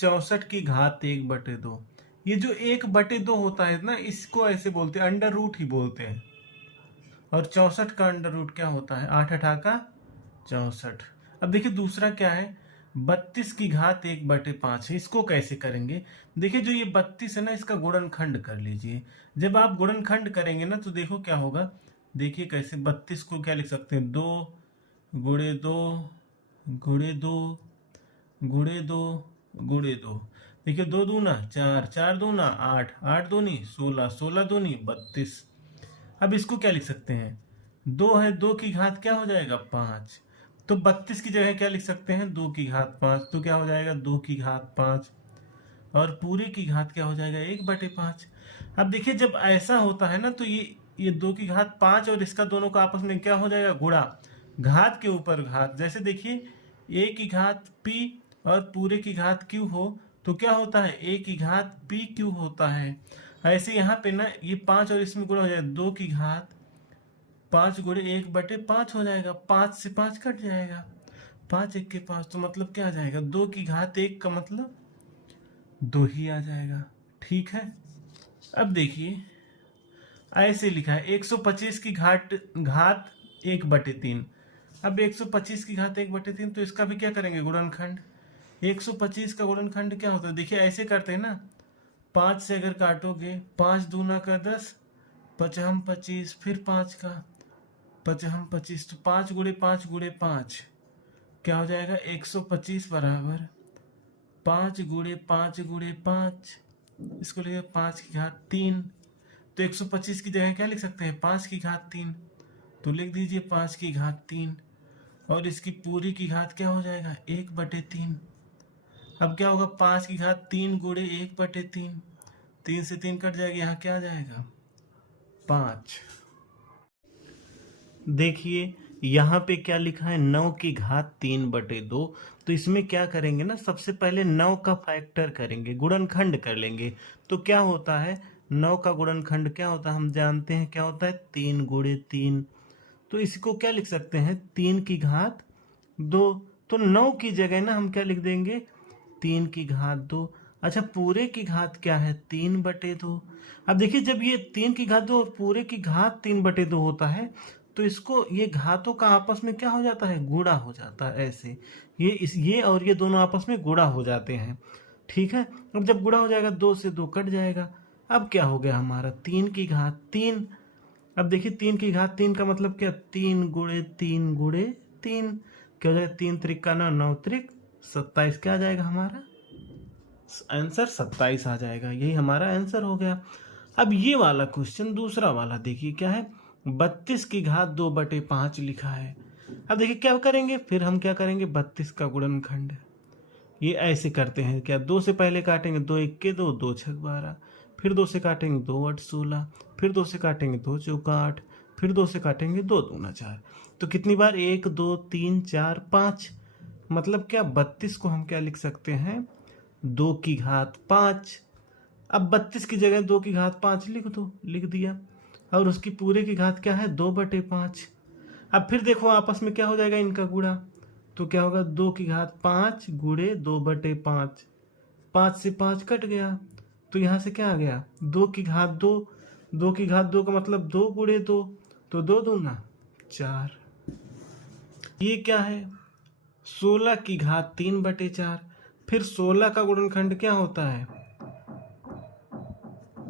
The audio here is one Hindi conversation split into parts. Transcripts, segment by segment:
64 की घात 1/2। ये जो 1/2 होता है ना, इसको ऐसे बोलते हैं, अंडर रूट ही बोलते हैं। और 64 का अंडर रूट क्या होता है? 8 8 का 64। अब देखिए दूसरा क्या है, 32 की घात 1/5 है। इसको कैसे करेंगे? देखिए जो ये 32 है ना, इसका गुणनखंड कर लीजिए। जब आप गुणनखंड करेंगे ना तो देखो क्या होगा। देखिए कैसे, 32 को क्या लिख सकते हैं, 2 गुणे 2 गुणे 2 गुणे 2 गुणे 2। देखिए 2 दूना 4, 4 दूना 8, 8 दूनी 16, 16 दूनी 32। अब इसको क्या लिख सकते हैं, 2 है, 2 की घात क्या हो जाएगा, 5। तो 32 की जगह क्या लिख सकते हैं, 2 की घात 5। तो क्या हो जाएगा, 2 की घात 5। और पूरे की घात क्या हो जाएगा, 1/5। अब देखिए जब ऐसा होता है ना, तो ये 2 की घात 5 और इसका दोनों का आपस में क्या हो जाएगा, गुणा। घात के ऊपर घात। जैसे देखिए a की घात p और पूरे की घात q हो तो क्या होता है, a की घात p q होता है। ऐसे यहाँ पे ना ये 5 और इसमें गुणा हो जाएगा, 2 की घात 5 गुणे 1/5 हो जाएगा। 5 से 5 कट जाएगा, 5 1 के 5। तो मतलब क्या आ जाएगा, 2 की घात 1 का मतलब 2 ही आ जाएगा। ठीक है। अब देखिए ऐसे लिखा है, 125 की घात 1/3। अब 125 की घात 1/3, तो इसका भी क्या करेंगे, गुणनखंड। 125 का गुणनखंड क्या होता है, देखिए ऐसे करते हैं ना, 5 से अगर काटोगे, 5 दूना का 10, पचहम 25, फिर 5 का पचहम 25, तो 5 गुणे 5 गुणे 5 क्या हो जाएगा, 125 बराबर 5 गुणे 5 गुणे 5। इसको लिखिए 5 की घात 3। तो 125 की जगह क्या लिख सकते हैं, 5 की घात 3। तो लिख दीजिए 5 की घात 3। और इसकी पूरी की घात क्या हो जाएगा, 1/3। अब क्या होगा, 5 की घात 3 गुणे 1/3। 3 से 3 कट जाएगा, यहाँ क्या आ जाएगा, 5। देखिए यहाँ पे क्या लिखा है, 9 की घात 3/2। तो इसमें क्या करेंगे ना, सबसे पहले 9 का फैक्टर करेंगे, गुणनखंड कर लेंगे। तो क्या होता है, 9 का गुणनखंड क्या होता है, हम जानते हैं क्या होता है, 3 गुणे 3। तो इसको क्या लिख सकते हैं, 3 की घात 2। तो 9 की जगह ना हम क्या लिख देंगे, 3 की घात 2। अच्छा पूरे की घात क्या है, 3/2। अब देखिए जब ये 3 की घात 2 और पूरे की घात 3/2 होता है, तो इसको ये घातों का आपस में क्या हो जाता है, गुणा हो जाता है। ऐसे ये और ये दोनों आपस में गुणा हो जाते हैं। ठीक है। अब जब गुणा हो जाएगा, 2 से 2 कट जाएगा। अब क्या हो गया हमारा, 3 की घात 3। अब देखिए 3 की घात 3 का मतलब क्या, 3 गुणे 3 गुणे 3। क्या हो जाएगा, 3 त्रिक का 9, 9 त्रिक 27। क्या आ जाएगा हमारा आंसर, 27 आ जाएगा। यही हमारा आंसर हो गया। अब ये वाला क्वेश्चन, दूसरा वाला देखिए क्या है, 32 की घात 2/5 लिखा है। अब देखिए क्या करेंगे, फिर हम क्या करेंगे, 32 का गुणनखंड। ये ऐसे करते हैं क्या, 2 से पहले काटेंगे, 2 1 के 2, 2 6 12। फिर 2 से काटेंगे, 2 8 16। फिर 2 से काटेंगे, 2 चौका 8। फिर 2 से काटेंगे, 2 दूना 4। तो कितनी बार, 1 2 3 4 5। मतलब क्या, 32 को हम क्या लिख सकते हैं, 2 की घात 5। अब 32 की जगह 2 की घात 5 लिख दो, लिख दिया। और उसकी पूरे की घात क्या है, 2/5। अब फिर देखो आपस में क्या हो जाएगा इनका गुणा। तो क्या होगा, 2 की घात 5 गुणे 2/5। 5 से 5 कट गया। तो यहाँ से क्या आ गया, 2 की घात 2। 2 की घात 2 का मतलब 2 गुणे 2। तो 2 दूना 4। ये क्या है, 16 की घात 3/4। फिर 16 का गुणनखंड क्या होता है,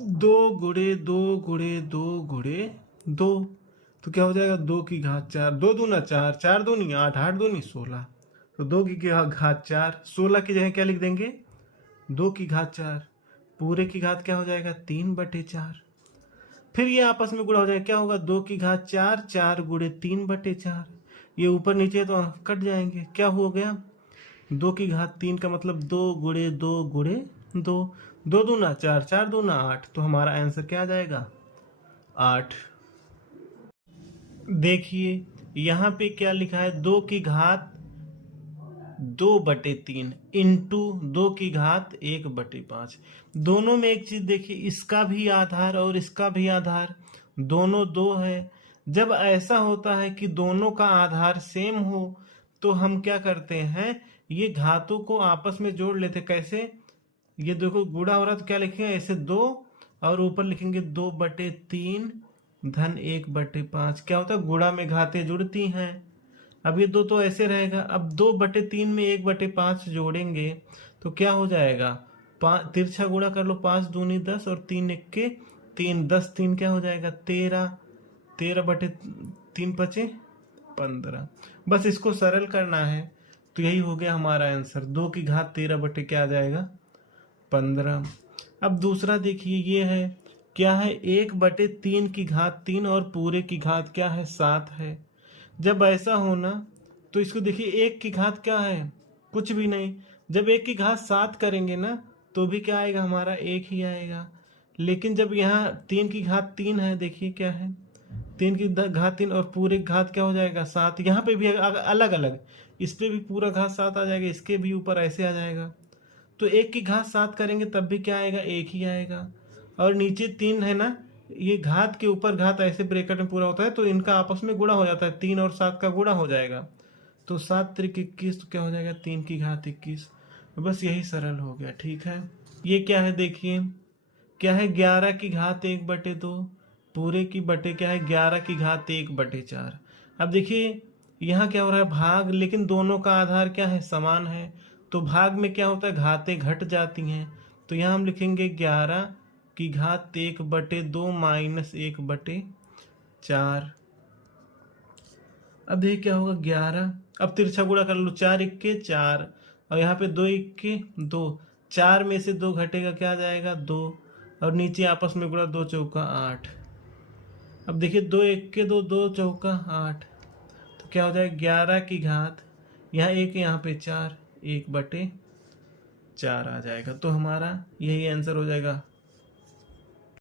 2 गुणे 2 गुणे 2 गुणे 2। तो क्या हो जाएगा, 2 की घात 4। 2 दूना 4, 4 दूनी 8, 8 दूनी 16। तो 2 की घात 4, 16 की जगह क्या लिख देंगे, 2 की घात 4। पूरे की घात क्या हो जाएगा, 3/4। फिर ये आपस में गुणा हो जाएगा, क्या होगा, 2 की घात 4, 4 गुणे 3/4। ये ऊपर नीचे तो कट जाएंगे। क्या हो गया, 2 की घात 3 का मतलब 2 गुणे 2 गुणे 2। 2 दूना 4, 4 दूना 8। तो हमारा आंसर क्या आ जाएगा, 8। देखिए यहाँ पे क्या लिखा है, 2 की घात 2/3 इंटू 2 की घात 1/5। दोनों में एक चीज देखिए, इसका भी आधार और इसका भी आधार दोनों 2 है। जब ऐसा होता है कि दोनों का आधार सेम हो, तो हम क्या करते हैं, ये घातों को आपस में जोड़ लेते। कैसे? ये देखो गुणा हो रहा तो क्या लिखेंगे ऐसे 2, और ऊपर लिखेंगे 2/3 धन 1/5। क्या होता है? गुणा में घातें जुड़ती हैं। अब ये 2 तो ऐसे रहेगा। अब 2/3 में 1/5 जोड़ेंगे तो क्या हो जाएगा? तिरछा गुणा कर लो, 5 दूनी 10 और 3 एक्के 3, 10 3 क्या हो जाएगा? 13। 13/3 बचे 15। बस इसको सरल करना है तो यही हो गया हमारा आंसर। 2 की घात 13 बटे क्या आ जाएगा? 15। अब दूसरा देखिए, ये है क्या है? 1/3 की घात 3 और पूरे की घात क्या है? 7 है। जब ऐसा होना तो इसको देखिए, 1 की घात क्या है? कुछ भी नहीं। जब 1 की घात 7 करेंगे ना तो भी क्या आएगा? हमारा 1 ही आएगा। लेकिन जब यहाँ 3 की घात 3 है, देखिए क्या है? 3 की घात 3 और पूरे घात क्या हो जाएगा? 7। यहाँ पे भी अलग अलग, इस पे भी पूरा घात 7 आ जाएगा, इसके भी ऊपर ऐसे आ जाएगा। तो 1 की घात 7 करेंगे तब भी क्या आएगा? 1 ही आएगा। और नीचे 3 है ना, ये घात के ऊपर घात ऐसे ब्रैकेट में पूरा होता है तो इनका आपस में गुणा हो जाता है। 3 और 7 का गुणा हो जाएगा तो 7 त्रिक 21, तो क्या हो जाएगा? 3 की घात 21। बस यही सरल हो गया। ठीक है, ये क्या है देखिए, क्या है? 11 की घात 1/2 पूरे की बटे क्या है? 11 की घात 1/4। अब देखिए यहाँ क्या हो रहा है? भाग, लेकिन दोनों का आधार क्या है? समान है। तो भाग में क्या होता है? घातें घट जाती हैं। तो यहाँ हम लिखेंगे 11 की घात 1/2 माइनस 1/4। अब ये क्या होगा? 11। अब तिरछा गुणा कर लो, 4 एक्के 4 और यहाँ पे 2 एक्के 2। 4 में से 2 घटेगा, क्या आ जाएगा? 2। और नीचे आपस में गुणा, 2 चौका 8। अब देखिए 2 एक्के 2, 2 चौका 8, तो क्या हो जाएगा? 11 की घात, यहाँ 1 यहाँ पे 4, 1/4 आ जाएगा। तो हमारा यही आंसर हो जाएगा।